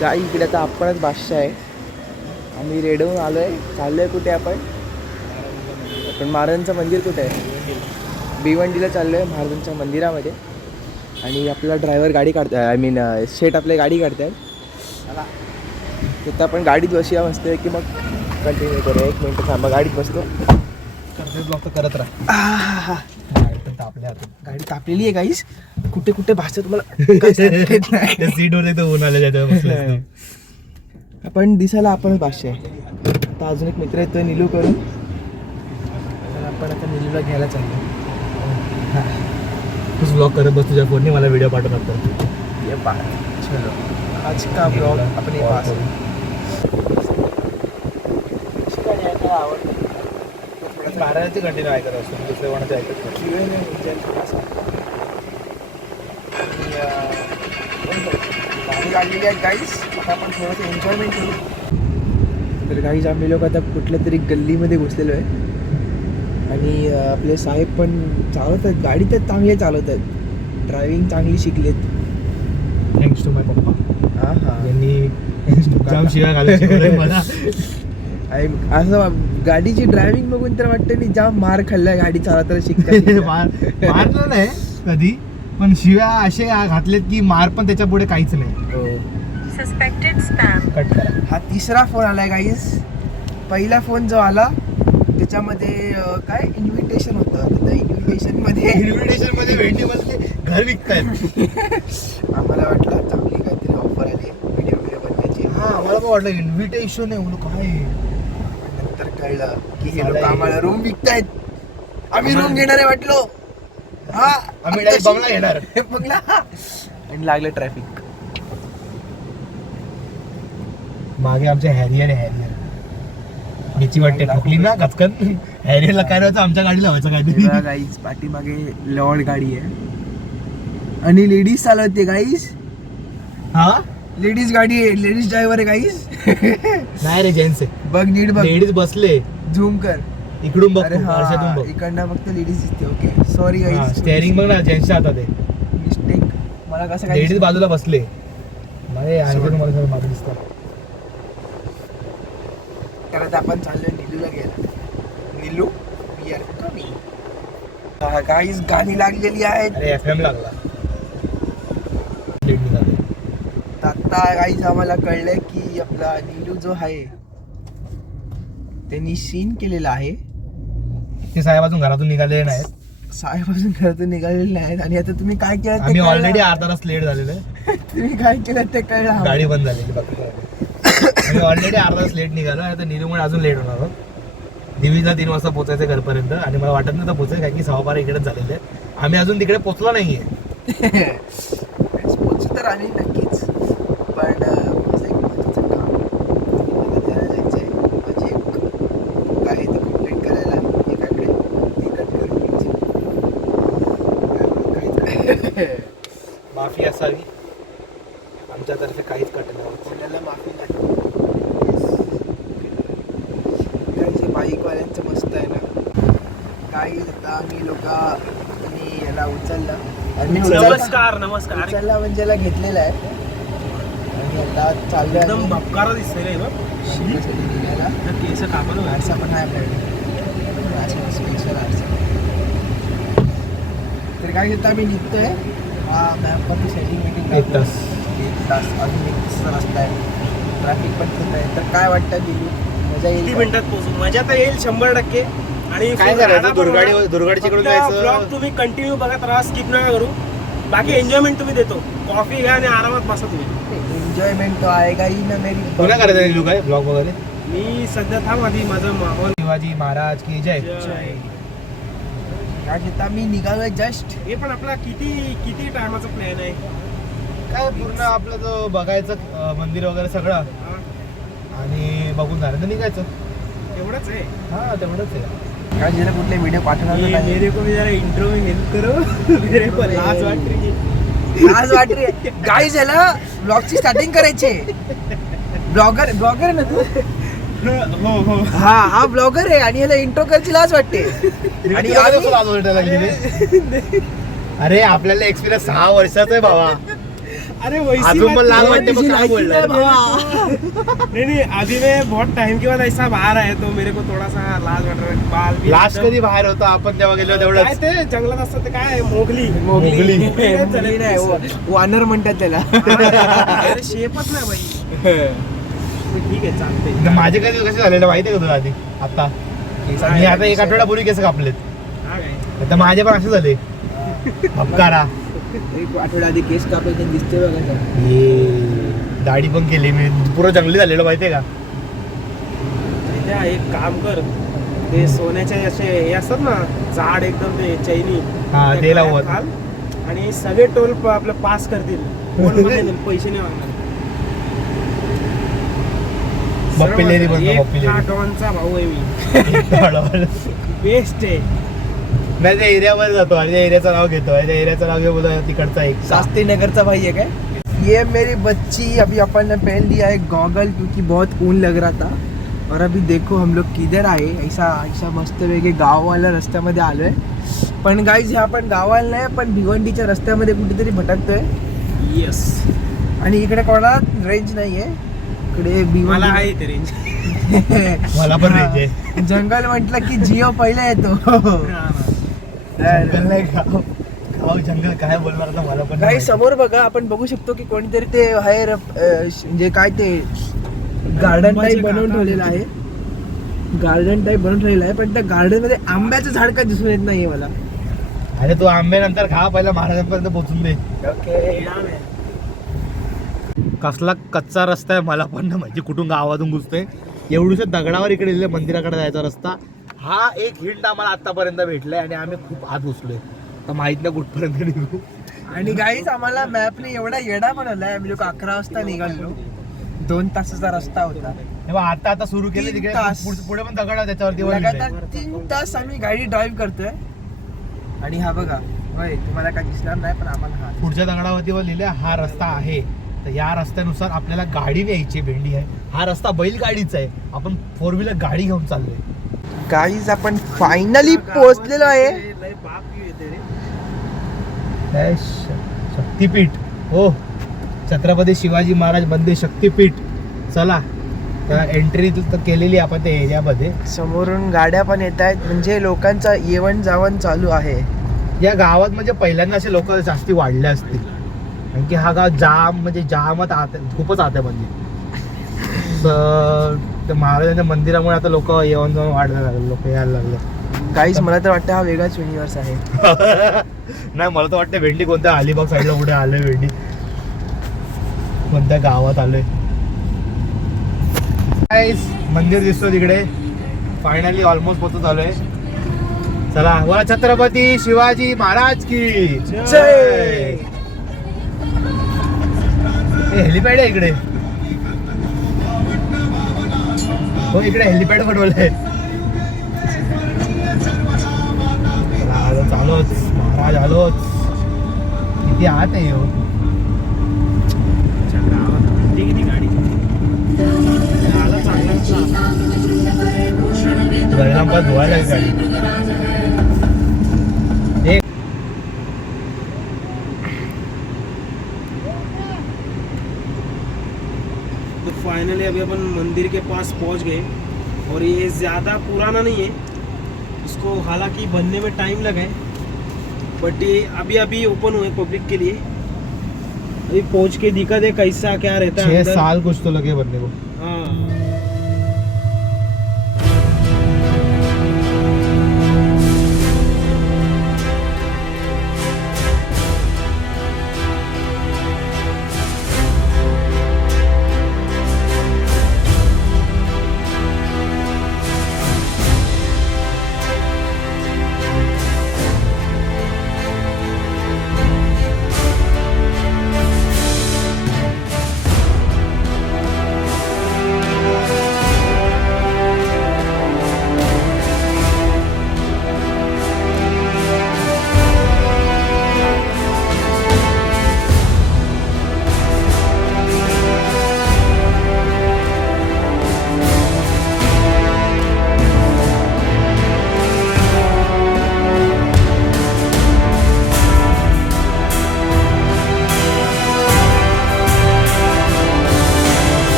गाई इकडे आता आपणच बादशाह आहे. आम्ही रेडवून आलो आहे. चाललो आहे कुठे आपण? महाराजांचं मंदिर कुठे आहे? भिवंडीला चाललो आहे महाराजांच्या मंदिरामध्ये. आणि आपला ड्रायव्हर गाडी काढतो, आय मीन शेट आपली गाडी काढतात. तिथं आपण गाडीत बसूया मस्त की मग कंटिन्यू करूया. 1 मिनिट थांबा, गाडीत बसतो. ब्लॉग तर करत राहा. गाडी तापलेली आहे गाईस. कुठे कुठे भाषा तुम्हाला सीटवर ऊन आलं. आपण दिसायला आपणच भाषा आहे. आता अजून एक मित्र येतोय निलू करून. आपण आता निलूला घ्यायला चाललो. तूच ब्लॉग करत बस तुझ्या फोनने, मला व्हिडिओ पाठवणार. ये बात चलो आज का ब्लॉग अपने पास. महाराजांची कंटिन्यू ऐकत असतो, दुसऱ्या कोणाचं ऐकत गाडी लागलेली आहेत गाईस. आता आपण थोडंसं एन्जॉयमेंट करू. तर गाईज आम्ही लोक आता कुठल्या तरी गल्लीमध्ये घुसलेलो आहे. आणि आपले साहेब पण चालवत आहेत गाडी, तर चांगले चालवत आहेत. ड्रायव्हिंग चांगली शिकलेत. थँक्स टू माय पप्पा. हां हां, यांनी जाम शिवाय घालून मला. असं गाडीची ड्रायव्हिंग बघून तर वाटतं नाही जाम मार खाल्लाय गाडी चालवताना शिकता. मारलं नाही कधी, पण शिव्या असे घातलेत की मार पण त्याच्या पुढे काहीच नाही. Suspected spam. कट करा. हा तिसरा फोन आलाय गाईस. पहिला फोन जो आला त्याच्यामध्ये काय इन्व्हिटेशन होतं. त्या इन्व्हिटेशन मध्ये भेंडीमध्ये घर विकतायत. आम्हाला वाटलं चांगली काहीतरी ऑफर आली व्हिडिओ बनवायची. हा, मला पण वाटलं इन्व्हिटेशन आहे म्हणून काय. नंतर कळलं की हे लोक आम्हाला रूम विकतायत. आम्ही रूम घेणार आहे वाटलो. हा, आम्ही डायरेक्ट बंगला घेणार. बंगला. आणि लागलं ट्रॅफिक. मागे आमच्या हॅरियर याची वाटते ठोकली ना कचकन. हॅरियरला काय राहायचं, आमच्या गाडी लावायचं काहीतरी. गाईज पाठीमागे लॉर्ड गाडी आहे आणि लेडीज चालवते गाईज. हा, लेडीज गाडी आहे, लेडीज ड्रायव्हर आहे गाईज. नाही रे, जेंट्स आहे. बघ नीट बघ, लेडीज बसले. झूम कर. इकडून बघ, अरे हा, बघ. इकडनं फक्त लेडीज दिसते. Okay sorry guys. स्टेअरिंग बघ ना, जेंट्सच्या हातात आहे. मिस्टेक. मला कसं काय लेडीज बाजूला बसले. मला तुम्हाला सगळं मागे दिसतं. तर आपण चाललोय निलूला घ्यायला. Nilu we are coming. Guys गाणी लागलेली आहेत. अरे FM लागला. आता गाईज आम्हाला कळलंय की आपला निलू जो आहे त्यांनी सीन केलेला आहे. ते साहेब अजून घरातून निघालेले नाहीत. साहेब अजून घरातून निघालेले नाहीत. आणि आता तुम्ही काय केलं? आम्ही ऑलरेडी अर्धा तास लेट झालेलो आहे. तुम्ही काय केलं ते कळलं. गाडी बंद झालेली. आम्ही ऑलरेडी अर्धा तास लेट निघालो. आता निरूमुळे अजून लेट होणार आहोत. दिवीला 3 वाजता पोहोचायचं घरपर्यंत. आणि मला वाटत नाही तर पोहोचेल, कारण की 6:15 इकडेच झालेले आहेत. आम्ही अजून तिकडे पोहोचलो नाहीये. पोहोचू तर आम्ही नक्कीच, पण माझं एक महत्त्वाचं काम मला द्यायला जायचं आहे. माझी एक काय आहे ते कंप्लीट करायला एकाकडे कट करून घ्यायची. माफी असावी आमच्यातर्फे, काहीच कट नाही. कोणाला माफी नाही. काही बाईकवाल्यांचं मस्त आहे ना. काही आता आम्ही लोक याला उचललं. नमस्कार नमस्कार. उचलला म्हणजे याला घेतलेला आहे. आणि आता चाललं एकदम भपकारा दिसतंय रे बघ. निघायला. केस कापा. आरसा पण आहे आपल्याकडे, स्पेशल आरसा. तर काय घेतं आम्ही निघतोय. हा मॅपवरती सेटिंग मीटिंग 1 तास. 1 तास अजून 1 तास रस्ता आहे. ट्रॅफिक पण खूप आहे. तर काय वाटतं दिलू, मजा येईल? किती मिनिटात पोहोचू? मजा तर येईल 100%. आणि काय करायचं, दुर्गाडीकडून जायचं. ब्लॉग तुम्ही कंटिन्यू बघत राहा, स्किप नका करू. बाकी एन्जॉयमेंट तुम्ही देतो. कॉफी घ्या आणि आरामात बसा तुम्ही. एन्जॉयमेंट तो आएगा ही ना मेरी. तुला करायचं लोक आहे ब्लॉग वगैरे. मी सध्या थांब आधी माझा माहोल. शिवाजी महाराज की जय. काय घेता मी निघालोय जस्ट. हे पण आपला किती टायमाचा प्लॅन आहे? काय पूर्ण आपलं जो बघायचं मंदिर वगैरे सगळं, हा, आणि बघून झालं तर निघायचं. एवढंच आहे. हा, तेवढंच आहे. काय जिला कुठले व्हिडिओ पाठवणार नाही. मेरे को भी जरा इंट्रो में हेल्प करो. मेरे को लाज वाट रही है. आज वाट रही गाईज याला ब्लॉगची स्टार्टिंग करायची. ब्लॉगर ना तू? हो. हा ब्लॉगर आहे आणि याला इंट्रो करायची लाज वाटते. आणि अरे आपल्याला एक्सपिरियन्स 6 वर्षाचा आहे बाबा. अरे वैसी अजून बात पण लाज नहीं। वाटते मग काय बोलणार नहीं अभी मैं बहुत टाइम के बाद ऐसा बाहर आया तो मेरे को थोड़ा सा लाज वाट रहा है बाल भी लास्ट कधी बाहेर होतो आपण तेव्हा गेलो काय तेवढंच ते जंगलात असतं ते काय मोगली मोगली. मोगली नाही वानर म्हणतात त्याला. शेपच नाही बाई. ठीक आहे चालते. माझे कधी कसे झालेलं माहिती आहे का तुला आधी आता मी आता एक आठवड्यापूर्वी केस कापलेत तर माझे पण असे झाले अपकारा. एक आठवडा आधी केस कापायचे दिसते बघा. दाढी पण केली मी पुरं जंगली झालेलं माहितीये का. त्या एक काम कर ते सोन्याचे असे हे असतात ना झाड एकदम ते चैनी हा, त्या ते गळ्यात लावत. घाल आणि सगळे टोल आपलं पास करतील. कोण पण नाही, पैसे नाही मागणार. बप्पिलेरी बनतो, एक बप्पिलेरी. डॉनचा भाऊ आहे मी. बेस्ट आहे. नाही त्या एरियावर जातो आणि त्या एरियाचं नाव घेतो आणि त्या एरियाचं नाव घेऊन बोलतो तिकडचा एक शास्त्री नगर का भाई है क्या? ये मेरी बच्ची अभी अपन ने पहन लिया है गॉगल क्योंकि बहुत ऊन लग रहा था. और अभी देखो हम लोग किधर आए. ऐसा ऐसा मस्त वेगळे गाववाल्या रस्त्यामध्ये आलोय. पण गाईज हे आपण गावाला नाही पण भिवंडीच्या रस्त्यामध्ये कुठेतरी भटकतोय. येस आणि इकडे कोणाला रेंज नाहीये. इकडे मला भिवंडी आहे ते रेंज. मला पण रेंज आहे. जंगल म्हटलं की जिओ पहिले येतो. जंगल नाही गाव जंगल काय बोलणार आता मला पण काही समोर बघा आपण बघू शकतो की कोणीतरी ते बाहेर म्हणजे काय ते गार्डन टाईप बनवून ठेवलेलं आहे. गार्डन टाईप बनवून ठेवलेलं आहे पण त्या गार्डन मध्ये आंब्याचं झाड काय दिसून येत नाहीये मला. अरे तू आंबे नंतर खा पहिला महाराजांपर्यंत पोहोचून दे. कसला कच्चा रस्ता आहे मला पण ना म्हणजे कुठून गावातून घुसतोय. एवढूशा दगडावर इकडे लिहिलं मंदिराकडे जायचा रस्ता. हा एक हिंट आम्हाला आतापर्यंत भेटलाय आणि आम्ही खूप आत घुसलोय. तर माहित नाही कुठपर्यंत निघू. आणि गाईज आम्हाला मॅपने एवढा येडा बनवलाय. आम्ही लोक 11 वाजता निघालो. 2 तासाचा रस्ता होता. तेव्हा आता सुरू केलं 3 तिकडे तास. पुढे पण दगड आहे त्याच्यावरती वर लगातार लिहिलंय. 3 तास आम्ही गाडी ड्राईव्ह करतोय. आणि हा बघा होय तुम्हाला काय दिसणार नाही पण आम्हाला हा पुढच्या दगडावरती वर लिहिलंय हा रस्ता आहे. तर या रस्त्यानुसार आपल्याला गाडी न्यायची भेंडी आहे. हा रस्ता बैलगाडीचा आहे. आपण 4 व्हीलर गाडी घेऊन चाललोय. गाईज आपण फायनली पोहोचलेलो आहे. लय बाप येते रे. शक्तीपीठ हो छत्रपती शिवाजी महाराज मंदिर शक्तीपीठ. चला त्या एंट्री तर केलेली आपण त्या एरियामध्ये. समोरून गाड्या पण येत आहेत म्हणजे लोकांचा येवण जावण चालू आहे. या गावात म्हणजे पहिल्यांदा असे लोक जास्ती वाढले असतील कारण की हा गाव जाम म्हणजे जामच आत खूपच आत आहे म्हणजे. तर महाराजांच्या मंदिरामुळे आता लोक येऊन जाऊन वाढायला लागले. लोक यायला लागले. गाईज मला तर वाटतं हा वेगळाच युनिव्हर्स आहे. नाही मला तर वाटतं भेंडी कोणत्या अलिबाग साईडला कुठे आलोय भेंडी कोणत्या गावात आलोय. मंदिर दिसतो तिकडे. फायनली ऑलमोस्ट पोहोचत आलोय. चला वा छत्रपती शिवाजी महाराज की जय. हेलिपॅड आहे इकडे. हो इकडे हेलिपॅड बनवलंय. आलोच महाराज आलोच. किती आत आहे हो. किती गाडी आला चांगला. गरम धुवायला गाडी. तो फाइनली अभी अपन मंदिर के पास पहुंच गए और ये ज़्यादा पुराना नहीं है. इसको हालांकि बनने में टाइम लगा है बट ये अभी अभी ओपन हुए पब्लिक के लिए. अभी पहुंच के दिखा दे कैसा क्या रहता है 6 अंदर. साल कुछ तो लगे बनने को. हाँ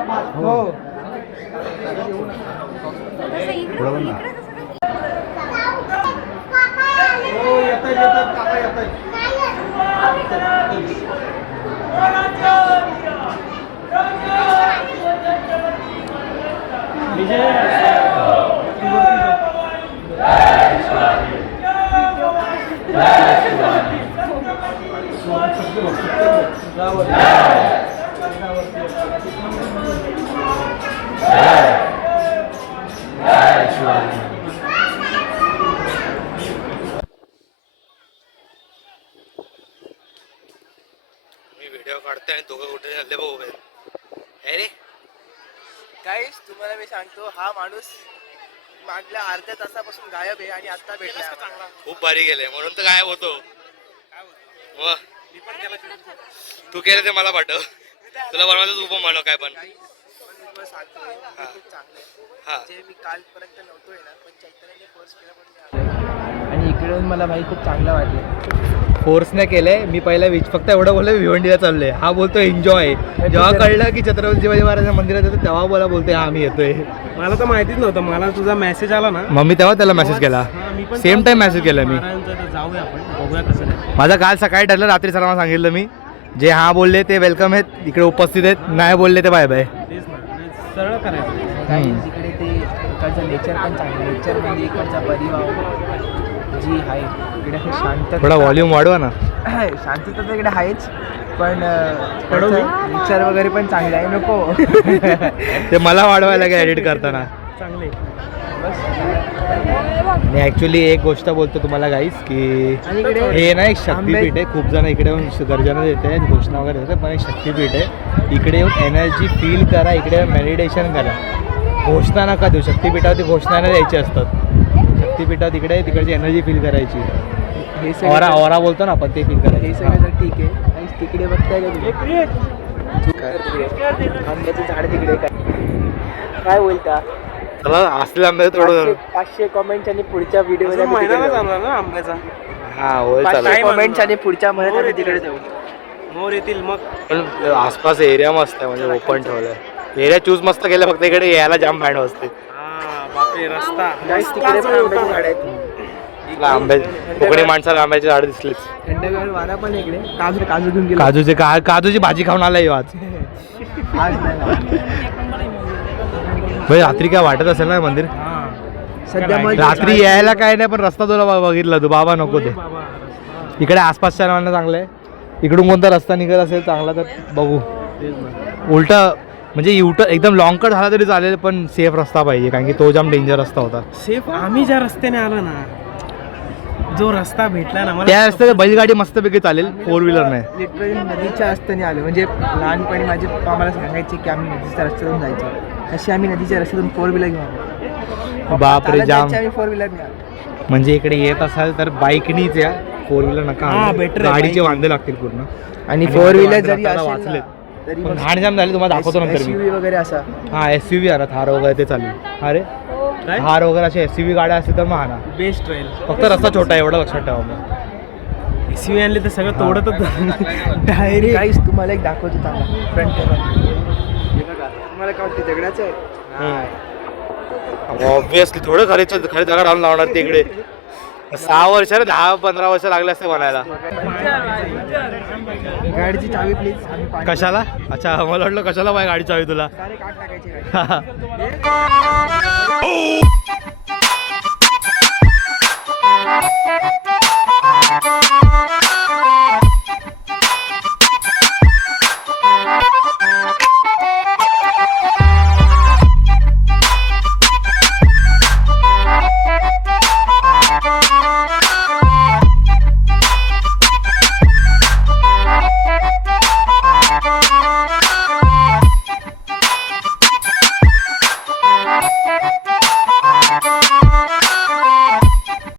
हो मी व्हिडिओ काढते आणि दोघं कुठे हल्ले भाऊ रे. गाईस तुम्हाला मी सांगतो हा माणूस मागल्या अर्ध्या तासापासून गायब आहे आणि आता भेटला आम्हाला. खूप भारी गेले म्हणून तर गायब होतो. वा. तू केलं ते मला पाठव. तुला बनवायचं उभं म्हणू काय पण. Guys, पण मी तुम्हाला सांगतोय हा. खूप चांगलं आहे. हा जे मी कालपर्यंत नव्हतो येणार पण चैतन्याने फोर्स केला पण मी आलो. आणि इकडे येऊन मला भाई खूप चांगलं वाटलं. फोर्सने केलंय. मी पहिला फक्त एवढं बोललो भिवंडीला चाललोय. हा बोलतो एन्जॉय. जेव्हा कळलं की छत्रपती शिवाजी महाराजांच्या मंदिरात येतो तेव्हा बोलतोय हा मी येतोय. मला तर माहितीच नव्हतं. मला तुझा मेसेज आला ना, मग मी तेव्हा त्याला मेसेज केला. हा, मी पण सेम टाइम मेसेज केला मी. महाराजांचं तर जाऊया आपण, बघूया कसं काय. माझा काल सकाळी ठरलं, रात्री सरांना सांगितलं मी. जे हा बोलले ते वेलकम आहेत, इकडे उपस्थित आहेत. नाही बोलले ते बाय बाय. तेच ना, नाही, सरळ करायचं. गाईज इकडे ते इकडचं नेचर पण चांगलं. नेचर म्हणजे इकडचा परिवार जी आहे इकडे हे शांत थोडा व्हॉल्यूम वाढवा ना. शांतता तर इकडे आहेच पण नेचर वगैरे पण चांगलं आहे. नको ते मला वाढवायला लागेल एडिट करताना. चांगले. मी ॲक्च्युली एक गोष्ट बोलतो तुम्हाला गाईस की आणि इकडे हे ना एक शक्तीपीठ आहे. खूप जण इकडे येऊन गर्जना देते, घोषणा वगैरे देते, पण एक शक्तीपीठ आहे. इकडे येऊन एनर्जी फील करा, इकडे मेडिटेशन करा. घोषणा नका देऊ. शक्तीपीठावरती घोषणा नाही द्यायची असतात. शक्तीपीठात इकडे तिकडची एनर्जी फील करायची. हे ओरा सगळं ओरा बोलतो ना आपण, ते फील हे करायचं. सगळं तर ठीक आहे. गाईज तिकडे बघताय का तुम्ही आंब्याचं झाड तिकडे काय बोलता. चला असले आंबे थोडं 500 कमेंट्स आणि पुढच्या व्हिडिओ महिन्याला जाणार ना आंब्याचा. हा होय चालेल. 500 कमेंट्स आणि पुढच्या महिन्यात आम्ही तिकडे जाऊ. मोर येतील मग. पण आसपास एरिया मस्त आहे, म्हणजे ओपन ठेवलंय. एरिया चूज मस्त केलं, फक्त इकडे यायला जाम भांड असते. हा बापरे रस्ता. गाईज तिकडे पण आंब्याचे झाड आहेत. आंबे कोकणी माणसाला आंब्याचे झाड दिसलेच. थंडगार वारा पण आहे इकडे. काजू काजू घेऊन गेलो. काजूची भाजी खाऊन आलाय आज. आज नाही ना. म्हणजे रात्री काय वाटत असेल ना मंदिर. सध्या मग रात्री यायला काय नाही, पण रस्ता तुला बघितला तू बाबा नको ते. बाबा रस्ता. इकडे आसपासच्या नावांना चांगलं आहे. इकडून कोणता रस्ता निघत असेल चांगला तर बघू. उलट म्हणजे एकदम लॉंग कट झाला तरी चालेल, पण सेफ रस्ता पाहिजे, कारण की तो जाम डेंजर रस्ता होता. सेफ. आम्ही ज्या रस्त्याने आलो ना, जो रस्ता भेटला ना मला, त्या रस्त्यात बैलगाडी मस्तपैकी चालेल, 4 व्हीलर नाही. लिटरली नदीच्या रस्त्याने आलो. म्हणजे लहानपणी माझे पप्पा आम्हाला सांगायचे की आम्ही नदीच्या रस्त्यातून जायचो. तशी आम्ही नदीच्या रस्त्यातून 4 व्हीलर घेऊन आलो. बापरे, चालत जाम. जायचे आम्ही 4 व्हीलर आलो. म्हणजे इकडे येत असाल तर बाईकनीच या, 4 व्हीलर नका हा, आणू. better आहे, गाडीचे bike. वांदे लागतील पूर्ण. आणि आणि 4 व्हीलर वांदे जरी लागताना असेल वाचलेत. ना, तरी पण घाण जाम झाली, तुम्हाला दाखवतो नंतर मी. SUV वगैरे असा. हा SUV आणा, थार वगैरे ते चालेल. अरे काय? थार वगैरे असे SUV गाड्या असतील तर मग आणा. बेस्ट राहील. फक्त रस्ता छोटा आहे एवढं लक्षात ठेवा मग. SUV आणले तर सगळं तोडतच डायरेक्ट. गाईस तुम्हाला एक दाखवतो चांगला फ्रंट कॅमेरा. हे बघा तुम्हाला काय वाटतं दगडाचं आहे. ऑब्विसली थोडं खरे दगड आणून लावणार ते इकडे. 6 वर्ष 10-15 वर्ष लागले असते बनायला. गाडीची चावी प्लीज. आम्ही पाणी- कशाला? अच्छा मला वाटलं कशाला बाय गाडी चावी तुला. डायरेक्ट आत टाकायची गाडी.